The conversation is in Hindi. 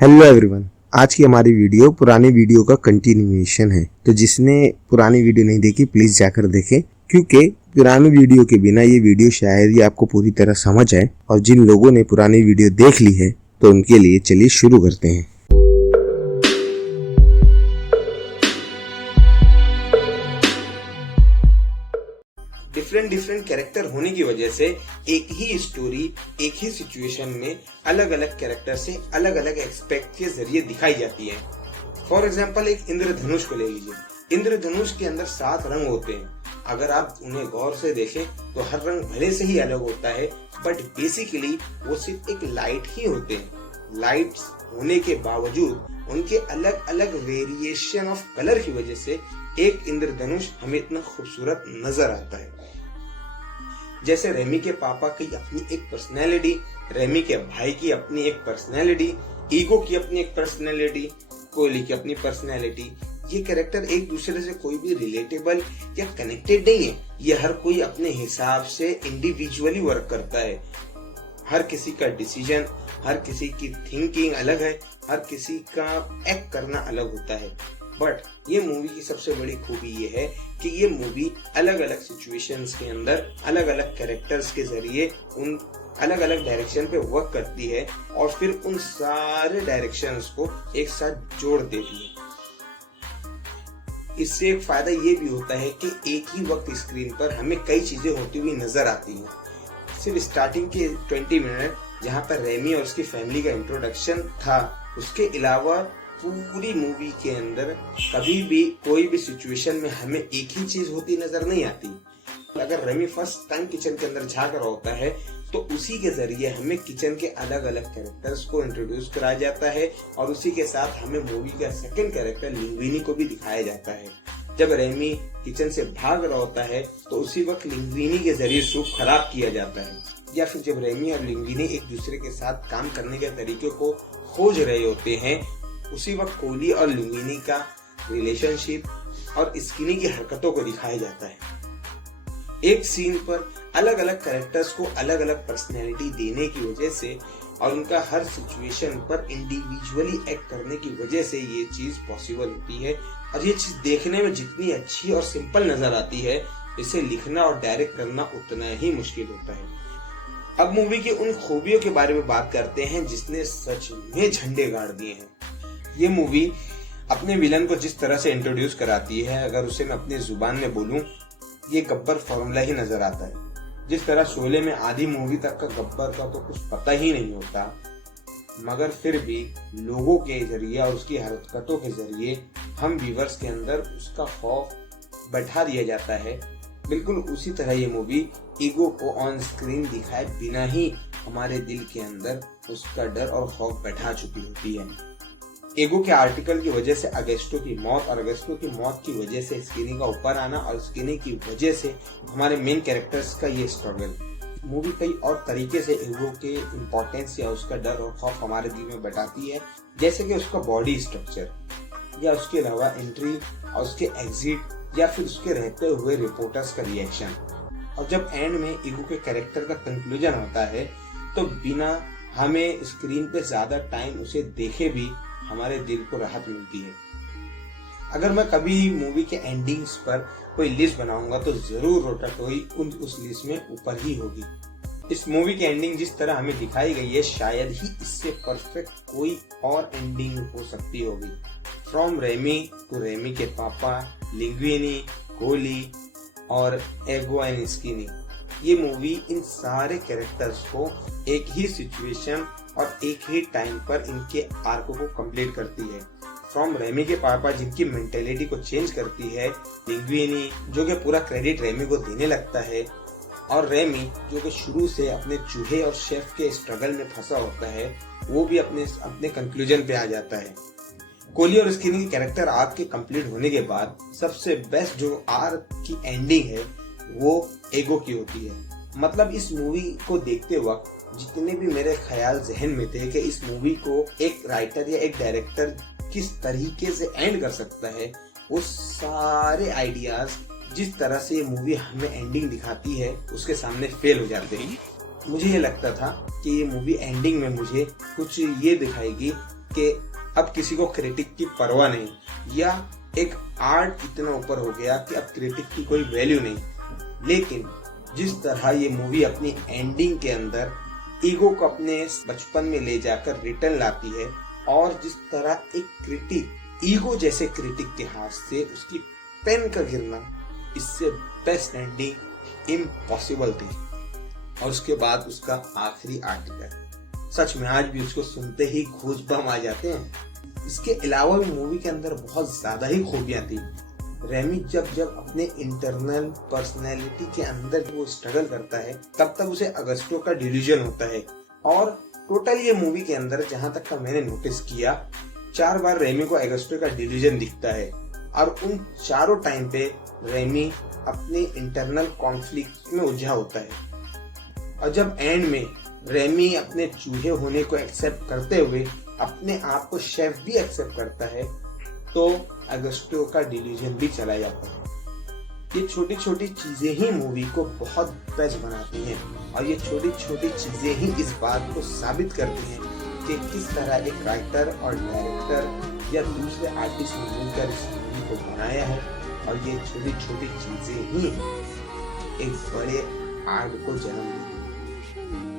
Hello everyone. आज की हमारी वीडियो पुरानी वीडियो का कंटिन्यूएशन है, तो जिसने पुरानी वीडियो नहीं देखी प्लीज जाकर देखें, क्योंकि पुरानी वीडियो के बिना ये वीडियो शायद ही आपको पूरी तरह समझ आए। और जिन लोगों ने पुरानी वीडियो देख ली है तो उनके लिए चलिए शुरू करते हैं। डिफरेंट कैरेक्टर होने की वजह से एक ही स्टोरी एक ही सिचुएशन में अलग अलग कैरेक्टर से अलग अलग एक्सपेक्ट के जरिए दिखाई जाती है। फॉर एग्जाम्पल एक इंद्रधनुष को ले लीजिए। इंद्रधनुष के अंदर 7 रंग होते हैं। अगर आप उन्हें गौर से देखें तो हर रंग भले से ही अलग होता है, बट बेसिकली वो सिर्फ एक लाइट ही होते हैं। लाइट्स होने के बावजूद उनके अलग अलग वेरिएशन ऑफ कलर की वजह से एक इंद्रधनुष हमें इतना खूबसूरत नजर आता है। जैसे रेमी के पापा की अपनी एक पर्सनैलिटी, रेमी के भाई की अपनी एक पर्सनैलिटी, ईगो की अपनी एक पर्सनैलिटी, कोहली की अपनी पर्सनैलिटी। ये कैरेक्टर एक दूसरे से कोई भी रिलेटेबल या कनेक्टेड नहीं है। ये हर कोई अपने हिसाब से इंडिविजुअली वर्क करता है। हर किसी का डिसीजन, हर किसी की थिंकिंग अलग है, हर किसी का एक्ट करना अलग होता है। बट ये मूवी की सबसे बड़ी खूबी ये है कि ये मूवी अलग अलग सिचुएशंस के अंदर अलग अलग कैरेक्टर्स के जरिए उन अलग अलग डायरेक्शन पे वर्क करती है और फिर उन सारे डायरेक्शंस को एक साथ जोड़ देती है। इससे एक फायदा ये भी होता है कि एक ही वक्त स्क्रीन पर हमें कई चीजें होती हुई नजर आती हैं। सिर्फ स्टार्टिंग के 20 मिनट जहाँ पर रेमी और उसकी फैमिली का इंट्रोडक्शन था, उसके अलावा पूरी मूवी के अंदर कभी भी कोई भी सिचुएशन में हमें एक ही चीज होती नजर नहीं आती। अगर रेमी फर्स्ट टाइम किचन के अंदर झांक रहा होता है तो उसी के जरिए हमें किचन के अलग अलग कैरेक्टर्स को इंट्रोड्यूस कराया जाता है और उसी के साथ हमें मूवी का सेकंड कैरेक्टर लिंग्विनी को भी दिखाया जाता है। जब रेमी किचन से भाग रहा होता है तो उसी वक्त लिंग्विनी के जरिए सूप खराब किया जाता है। या फिर जब रेमी और लिंग्विनी एक दूसरे के साथ काम करने के तरीके को खोज रहे होते हैं, उसी वक्त कोहली और लिंग्विनी का रिलेशनशिप और स्किनी की हरकतों को दिखाया जाता है। एक सीन पर अलग अलग कैरेक्टर्स को अलग अलग पर्सनैलिटी देने की वजह से और उनका हर सिचुएशन पर इंडिविजुअली एक्ट करने की वजह से ये चीज पॉसिबल होती है। और ये चीज देखने में जितनी अच्छी और सिंपल नजर आती है, इसे लिखना और डायरेक्ट करना उतना ही मुश्किल होता है। अब मूवी की उन खूबियों के बारे में बात करते हैं जिसने सच में झंडे गाड़ दिए हैं। ये मूवी अपने विलन को जिस तरह से इंट्रोड्यूस कराती है, अगर उसे मैं अपनी जुबान में बोलूं, ये गब्बर फॉर्मूला ही नजर आता है। जिस तरह शोले में आधी मूवी तक का गब्बर का तो कुछ पता ही नहीं होता, मगर फिर भी लोगों के जरिए और उसकी हरकतों के जरिए हम व्यूवर्स के अंदर उसका खौफ बैठा दिया जाता है। बिल्कुल उसी तरह ये मूवी ईगो को ऑन स्क्रीन दिखाए बिना ही हमारे दिल के अंदर उसका डर और खौफ बैठा चुकी होती है। ईगो के आर्टिकल की वजह से अगस्टो की मौत और अगस्टो की मौत की वजह से स्किनी का ऊपर आना और स्किनी की वजह से हमारे मेन कैरेक्टर्स का ये स्ट्रगल। मूवी कई और तरीके से ईगो के इम्पोर्टेंस या उसका डर और खौफ हमारे दिल में बैठाती है, जैसे कि उसका बॉडी स्ट्रक्चर या उसके अलावा एंट्री और उसके एग्जिट या फिर उसके रहते हुए रिपोर्टर्स का रिएक्शन। और जब एंड में ईगो के कैरेक्टर का कंक्लूजन होता है तो बिना हमें स्क्रीन पे ज्यादा टाइम उसे देखे भी हमारे दिल को राहत मिलती है। अगर मैं कभी मूवी के एंडिंग्स पर कोई लिस्ट बनाऊंगा तो जरूर रोटाटोई उस लिस्ट में ऊपर ही होगी। इस मूवी की एंडिंग जिस तरह हमें दिखाई गई है, शायद ही इससे परफेक्ट कोई और एंडिंग हो सकती होगी। फ्रॉम रेमी टू रेमी के पापा, लिंग्विनी, कोहली और एगो एंड स्किनी, ये मूवी इन सारे कैरेक्टर्स को एक ही सिचुएशन और एक ही टाइम पर इनके आर्कों को कंप्लीट करती है। फ्रॉम रेमी के पापा जिनकी मेंटेलिटी को चेंज करती है, लिंग्विनी जो कि पूरा क्रेडिट रेमी को देने लगता है, और रेमी जो कि शुरू से अपने चूहे और शेफ के स्ट्रगल में फंसा होता है, वो भी अपने कंक्लूजन पे आ जाता है। कोहली और स्किनी के कैरेक्टर आर्क के कंप्लीट होने के बाद सबसे बेस्ट जो आर्क की एंडिंग है वो ईगो की होती है। मतलब इस मूवी को देखते वक्त जितने भी मेरे ख्याल जहन में थे कि इस मूवी को एक राइटर या एक डायरेक्टर किस तरीके से एंड कर सकता है, वो सारे आइडियाज जिस तरह से ये मूवी हमें एंडिंग दिखाती है उसके सामने फेल हो जाते हैं। मुझे ये लगता था कि ये मूवी एंडिंग में मुझे कुछ ये दिखाएगी कि अब किसी को क्रिटिक की परवाह नहीं, या एक आर्ट इतना ऊपर हो गया कि अब क्रिटिक की कोई वैल्यू नहीं। लेकिन जिस तरह ये मूवी अपनी एंडिंग के अंदर ईगो को अपने बचपन में ले जाकर रिटर्न लाती है, और जिस तरह एक क्रिटिक ईगो जैसे क्रिटिक के हाथ से उसकी पेन का गिरना, इससे बेस्ट एंडिंग इम्पॉसिबल थी। और उसके बाद उसका आखिरी आर्टिकल, सच में आज भी उसको सुनते ही गूज़बम्प आ जाते हैं। इसके अलावा भी मूवी के अंदर बहुत ज्यादा ही खूबियां थी। रेमी जब अपने इंटरनल पर्सनैलिटी के अंदर वो स्ट्रगल करता है, तब तक उसे अगस्टो का डिल्यूजन होता है। और टोटल ये मूवी के अंदर जहां तक का मैंने नोटिस किया, 4 बार रेमी को अगस्टो का डिल्यूजन दिखता है, और उन चारों टाइम पे रेमी अपने इंटरनल कॉन्फ्लिक्ट में उलझा होता है। और जब एंड में रेमी अपने चूहे होने को एक्सेप्ट करते हुए अपने आप को शेफ भी एक्सेप्ट करता है, तो अगस्टो का डिल्यूजन भी चला जाता है। ये छोटी छोटी चीजें ही मूवी को बहुत बेस्ट बनाती हैं, और ये छोटी छोटी चीजें ही इस बात को साबित करती हैं कि किस तरह एक राइटर और डायरेक्टर या दूसरे आर्टिस्ट ने मिलकर इस मूवी को बनाया है। और ये छोटी छोटी चीजें ही एक बड़े आर्ट को जन्म देती हैं।